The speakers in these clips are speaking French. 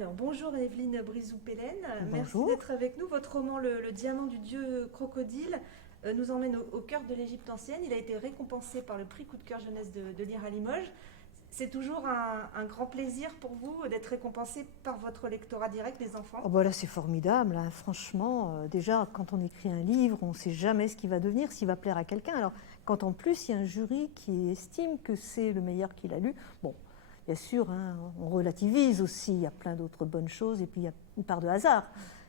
Alors bonjour Evelyne Brizou-Pellen, merci Bonjour. d'être avec nous. Votre roman Le diamant du dieu crocodile nous emmène au cœur de l'Égypte ancienne. Il a été récompensé par le prix Coup de cœur jeunesse de lire à Limoges. C'est toujours un grand plaisir pour vous d'être récompensé par votre lectorat direct, les enfants. Oh bah là, c'est formidable, hein. Franchement. Déjà, quand on écrit un livre, on ne sait jamais ce qu'il va devenir, s'il va plaire à quelqu'un. Alors, quand en plus, il y a un jury qui estime que c'est le meilleur qu'il a lu, bon, bien sûr, hein, on relativise aussi, il y a plein d'autres bonnes choses, et puis il y a une part de hasard.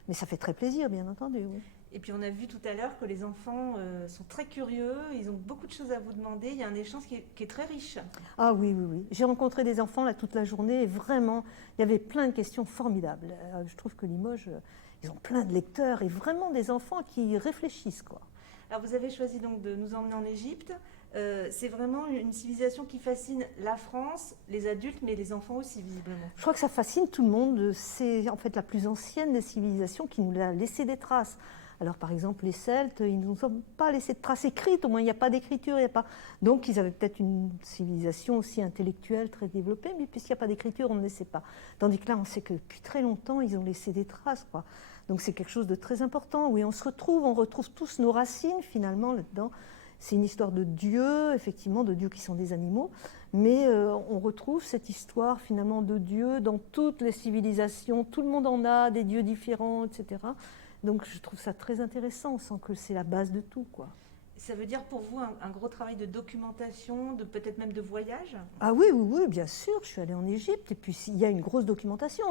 Mais ça fait très plaisir, bien entendu, oui. Et puis on a vu tout à l'heure que les enfants sont très curieux, ils ont beaucoup de choses à vous demander, il y a un échange qui est très riche. Ah oui, oui, oui. J'ai rencontré des enfants là toute la journée et vraiment, il y avait plein de questions formidables. Je trouve que Limoges, ils ont plein de lecteurs et vraiment des enfants qui réfléchissent, quoi. Alors vous avez choisi donc de nous emmener en Égypte. C'est vraiment une civilisation qui fascine la France, les adultes, mais les enfants aussi, visiblement. Je crois que ça fascine tout le monde. C'est en fait la plus ancienne des civilisations qui nous a laissé des traces. Alors par exemple, les Celtes, ils ne nous ont pas laissé de traces écrites, au moins il n'y a pas d'écriture, il n'y a pas... Donc ils avaient peut-être une civilisation aussi intellectuelle très développée, mais puisqu'il n'y a pas d'écriture, on ne le sait pas. Tandis que là, on sait que depuis très longtemps, ils ont laissé des traces, quoi. Donc c'est quelque chose de très important. Oui, on retrouve tous nos racines finalement là-dedans. C'est une histoire de dieux, effectivement, de dieux qui sont des animaux, mais on retrouve cette histoire finalement de dieux dans toutes les civilisations. Tout le monde en a, des dieux différents, etc. Donc je trouve ça très intéressant, on sent que c'est la base de tout, quoi. Ça veut dire pour vous un gros travail de documentation, de peut-être même de voyage? Ah oui, oui, oui, bien sûr, je suis allée en Égypte et puis il y a une grosse documentation.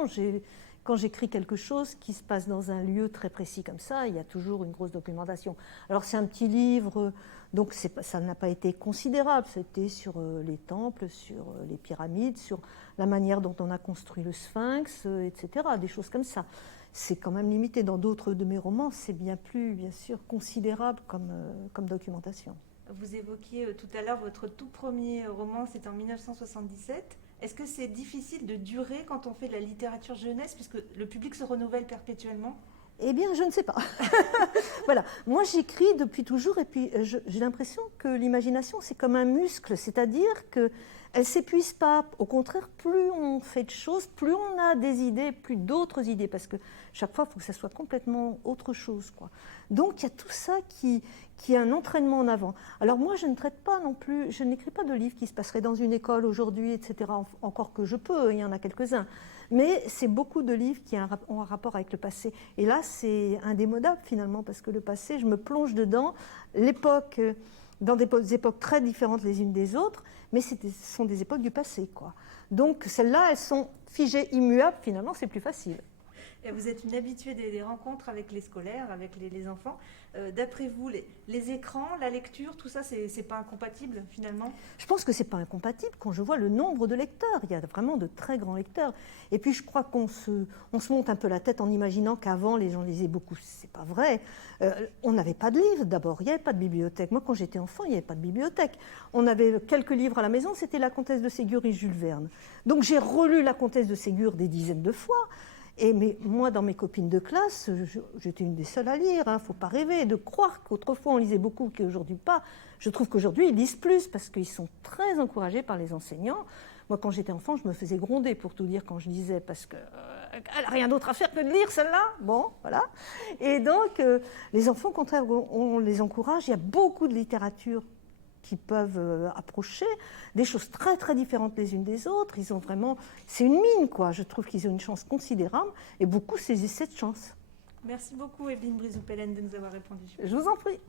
Quand j'écris quelque chose qui se passe dans un lieu très précis comme ça, il y a toujours une grosse documentation. Alors c'est un petit livre, donc ça n'a pas été considérable, c'était sur les temples, sur les pyramides, sur la manière dont on a construit le Sphinx, etc., des choses comme ça. C'est quand même limité. Dans d'autres de mes romans, c'est bien plus, bien sûr, considérable comme documentation. Vous évoquiez tout à l'heure votre tout premier roman, c'était en 1977. Est-ce que c'est difficile de durer quand on fait de la littérature jeunesse, puisque le public se renouvelle perpétuellement? Eh bien, je ne sais pas. Voilà, moi j'écris depuis toujours et puis j'ai l'impression que l'imagination c'est comme un muscle, c'est-à-dire qu'elle ne s'épuise pas. Au contraire, plus on fait de choses, plus on a des idées, plus d'autres idées, parce que chaque fois il faut que ça soit complètement autre chose, quoi. Donc il y a tout ça qui est un entraînement en avant. Alors moi je ne traite pas non plus, je n'écris pas de livres qui se passeraient dans une école aujourd'hui, etc. Encore que je peux, il y en a quelques-uns. Mais c'est beaucoup de livres qui ont un rapport avec le passé. Et là, c'est indémodable finalement, parce que le passé, je me plonge dedans, l'époque, dans des époques très différentes les unes des autres, mais ce sont des époques du passé, quoi. Donc celles-là, elles sont figées, immuables, finalement, c'est plus facile. Et vous êtes une habituée des rencontres avec les scolaires, avec les enfants. D'après vous, les écrans, la lecture, tout ça, c'est pas incompatible finalement? Je pense que ce n'est pas incompatible quand je vois le nombre de lecteurs. Il y a vraiment de très grands lecteurs. Et puis je crois qu'on se monte un peu la tête en imaginant qu'avant les gens lisaient beaucoup. Ce n'est pas vrai. On n'avait pas de livres d'abord, il n'y avait pas de bibliothèque. Moi quand j'étais enfant, il n'y avait pas de bibliothèque. On avait quelques livres à la maison, c'était La Comtesse de Ségur et Jules Verne. Donc j'ai relu La Comtesse de Ségur des dizaines de fois. Mais moi, dans mes copines de classe, j'étais une des seules à lire. Il ne faut pas rêver de croire qu'autrefois on lisait beaucoup, qu'aujourd'hui pas. Je trouve qu'aujourd'hui ils lisent plus parce qu'ils sont très encouragés par les enseignants. Moi, quand j'étais enfant, je me faisais gronder pour tout dire quand je lisais parce qu'elle n'a rien d'autre à faire que de lire celle-là. Bon, voilà. Et donc, les enfants, au contraire, on les encourage. Il y a beaucoup de littérature qui peuvent approcher, des choses très très différentes les unes des autres. Ils ont vraiment, c'est une mine, quoi. Je trouve qu'ils ont une chance considérable et beaucoup saisissent cette chance. Merci beaucoup Evelyne Brizou-Pellen de nous avoir répondu. Je vous en prie.